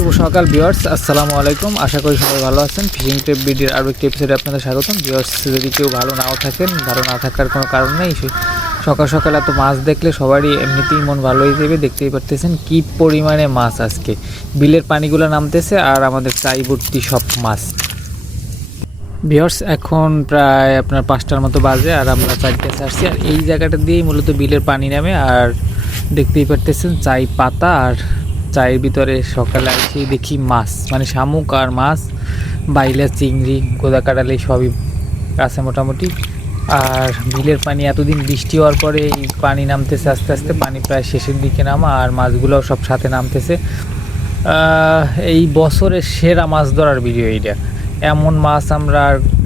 শুভ সকাল ভিউয়ার্স, আসসালামু আলাইকুম। আশা করি সবাই ভালো আছেন। ফিশিং টিপ ভিডিওর আরও একটি এপিসোডে আপনাদের স্বাগতম। ভিউয়ার্স, যদি কেউ ভালো নাও থাকেন, ভালো না থাকার কোনো কারণ নেই। সকাল সকাল এত মাছ দেখলে সবারই এমনিতেই মন ভালো হয়ে যাবে। দেখতেই পারতেছেন কি পরিমাণে মাছ আজকে বিলের পানিগুলো নামতেছে, আর আমাদের চাই ভর্তি সব মাছ। ভিউয়ার্স, এখন প্রায় আপনার 5টার মতো বাজে, আর আমরা চারটে আসছি। আর এই জায়গাটা দিয়েই মূলত বিলের পানি নামে। আর দেখতেই পারতেছেন চাই পাতা, আর চায়ের ভিতরে সকালে এসেই দেখি মাছ, মানে শামুক আর মাছ, বাইলা, চিংড়ি, গোদা, কাটালি সবই আছে মোটামুটি। আর বিলের পানি এতদিন বৃষ্টি হওয়ার পরে এই পানি নামতেছে আস্তে আস্তে, পানি প্রায় শেষের দিকে নামা, আর মাছগুলোও সব সাথে নামতেছে। এই বছরের সেরা মাছ ধরার ভিডিও এইটা। এমন মাছ আমরা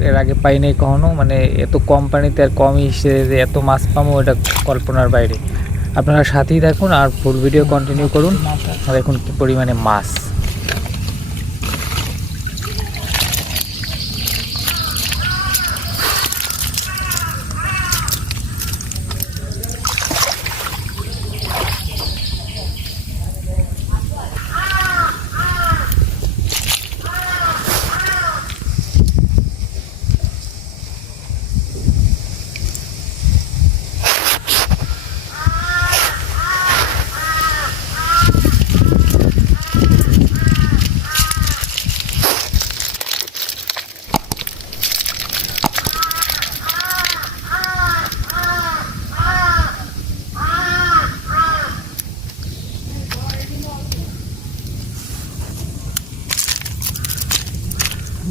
এর আগে পাই নাই কখনো, মানে এত কম পানিতে আর কম যে এত মাছ পাবো এটা কল্পনার বাইরে। আপনারা সাথেই থাকুন আর ফুল ভিডিও কন্টিনিউ করুন। দেখুন কি পরিমাণে মাছ।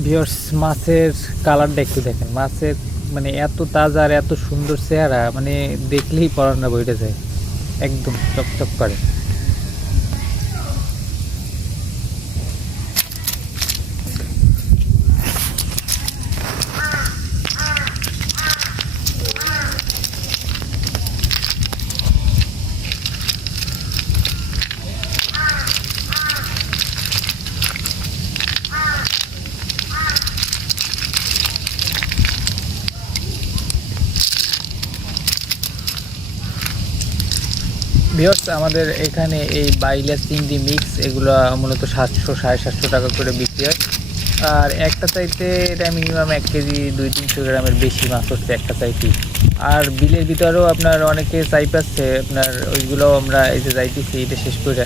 ভিউয়ার্স, মাছের কালারটা একটু দেখেন। মাছের মানে এত তাজা আর এত সুন্দর চেহারা, মানে দেখলেই পরানটা বইটা যায়, একদম চকচক করে। ভিউয়ার্স, আমাদের এখানে এই বাইলা, চিংড়ি মিক্স এগুলো মূলত 700-750 টাকা করে বিক্রি হয়। আর একটা চাইতে এটা মিনিমাম 1 কেজি 200-300 গ্রামের বেশি মাছ হচ্ছে একটা চাইতে। আর বিলের ভিতরেও আপনার অনেকে চাই পাচ্ছে, আপনার ওইগুলো আমরা এই যে যাইতেছি এটা শেষ করে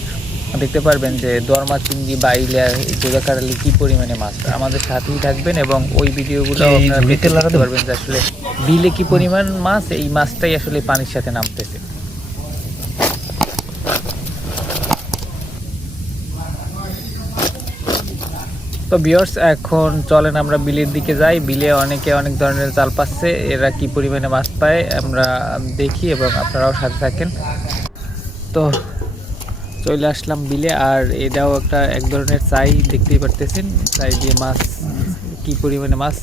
দেখতে পারবেন যে দরমা, চিংড়ি, বাইলা, গোদা, কাটালি কী পরিমাণে মাছ। আমাদের সাথেই থাকবেন এবং ওই ভিডিওগুলো আপনারা দেখতে পারবেন যে আসলে বিলে কী পরিমাণ মাছ, এই মাছটাই আসলে পানির সাথে নামতেছে। তো ভিউয়ার্স, এখন চলেন আমরা বিলের দিকে যাই। বিলে অনেকে অনেক ধরনের জাল পাচ্ছে, এরা কি পরিমাণে মাছ পায় আমরা দেখি এবং আপনারাও সাথে থাকেন। তো চলে আসলাম বিলে, আর এটাও এক ধরনের চাই, দেখতেই পারতেছেন চাই দিয়ে মাছ কি পরিমাণে মাছ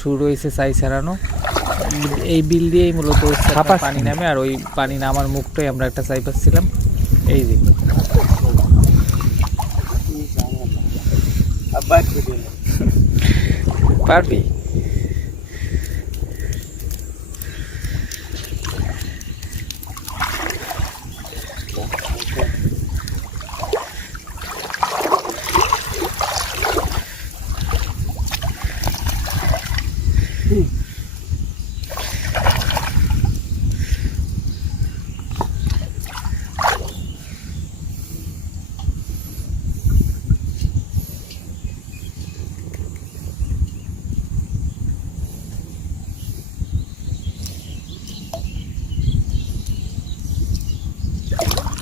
শুরু হয়েছে চাই ছাড়ানো। এই বিল দিয়েই মূলত পানি নামে, আর ওই পানি নামার মুখটাই আমরা একটা চাই পাচ্ছিলাম। এই যে পারবি।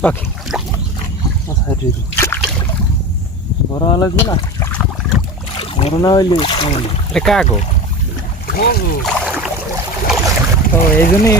ওকে, বড় লাগবে না, বড় না হইলে এটা কাগো। ও এই জন্যই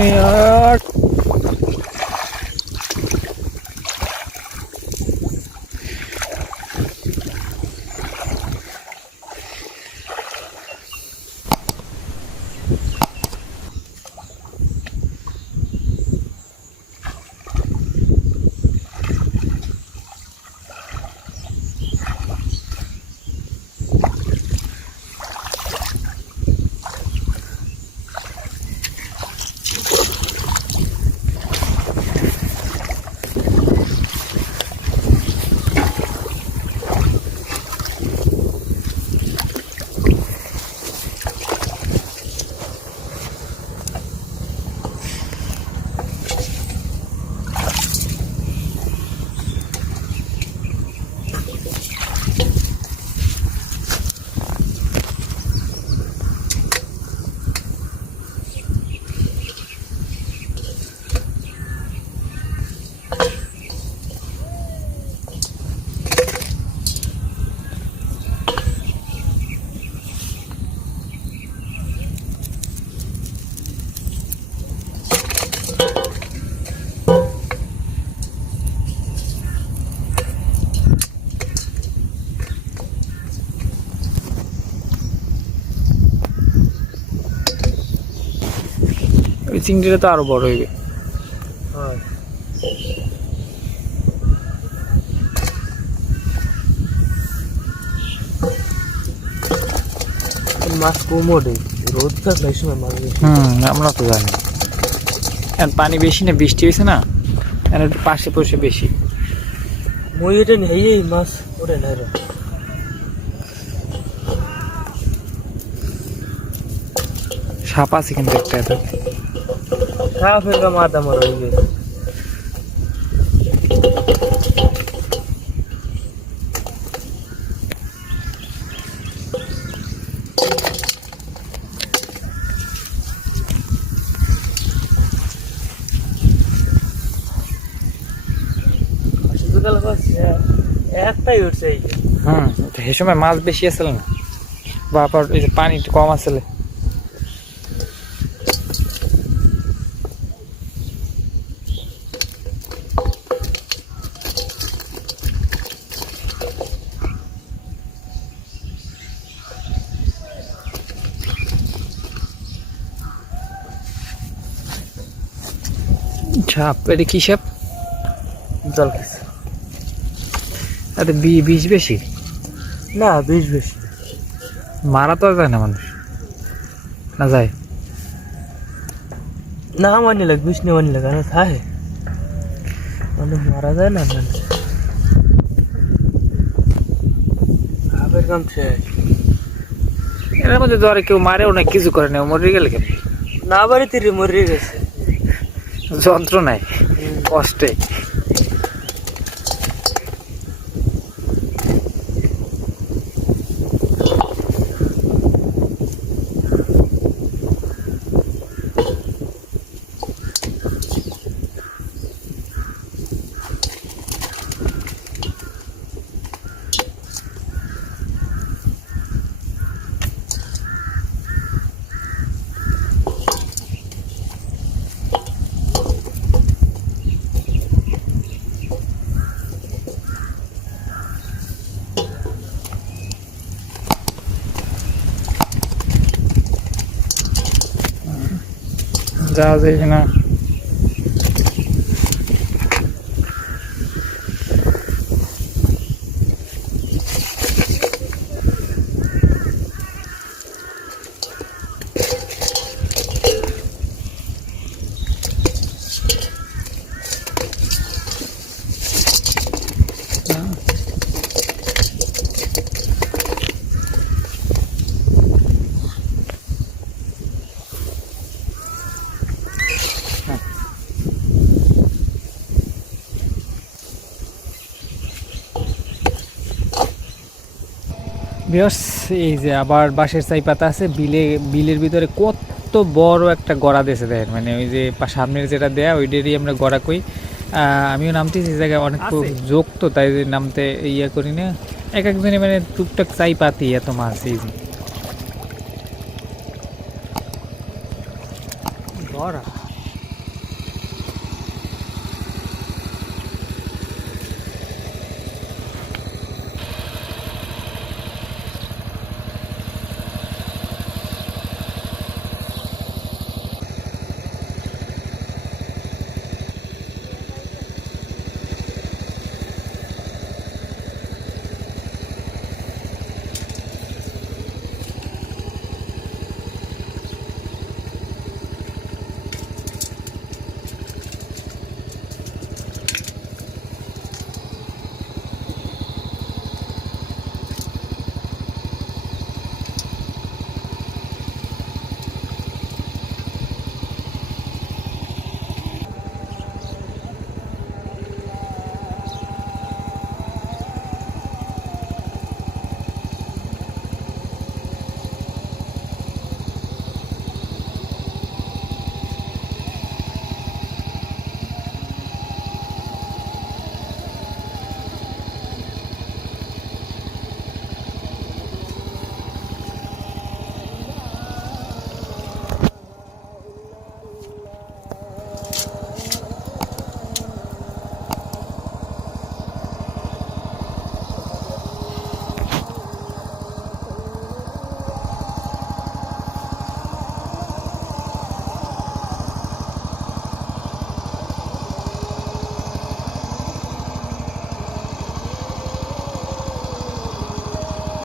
ওই চিংড়িটা তো আরো বড় হইবে। হয় মাছ কম ওঠে, রোদ থাকলে এই সময় মাছ বেশি। আমরা তো জানি, এখন পানি বেশি না, বৃষ্টি হয়েছে না, এখন একটু পাশে পাশে বেশি। মই এটা নেই, এই মাছ ওঠে না রে। সাপ আছে কিন্তু একটা এত। সাপের গা মাথা মারা হয়ে গেছে। একটাই উঠছে এই যে। সে সময় মাছ বেশি আসছিল না, বা আবার এই যে পানি একটু কম আসলে। সাপ, এটা কি সাপ? জল খেয়েছে এতে বিষ বেশি না, বেশ বেশি মারা তো আর যায় না মানুষ, না যায়? না মানি লাগ, বিষ নিয়ে মানি লাগা না থাকে মানুষ মারা যায় না। না সাপের কাম শেষ। এর মধ্যে তো আর কেউ মারেও না, কিছু করে না, মরে গেলে কেন? না বাড়িতে মরে গেছে যন্ত্রণায় কষ্টে। যাওয়া যায় না। বিয়স, এই যে আবার বাঁশের চাই পাতা আছে বিলের ভিতরে, কত বড় একটা গড়া দিয়েছে দেখেন, মানে ওই যে সামনের যেটা দেয়া ওইটারই আমরা গড়া কই। আমিও নামতেছি, জায়গায় অনেক যোগ তো, তাই নামতে ইয়ে করি না। এক একজনে মানে টুকটাক চাই পাতি এত মাছ, এই যে গড়া।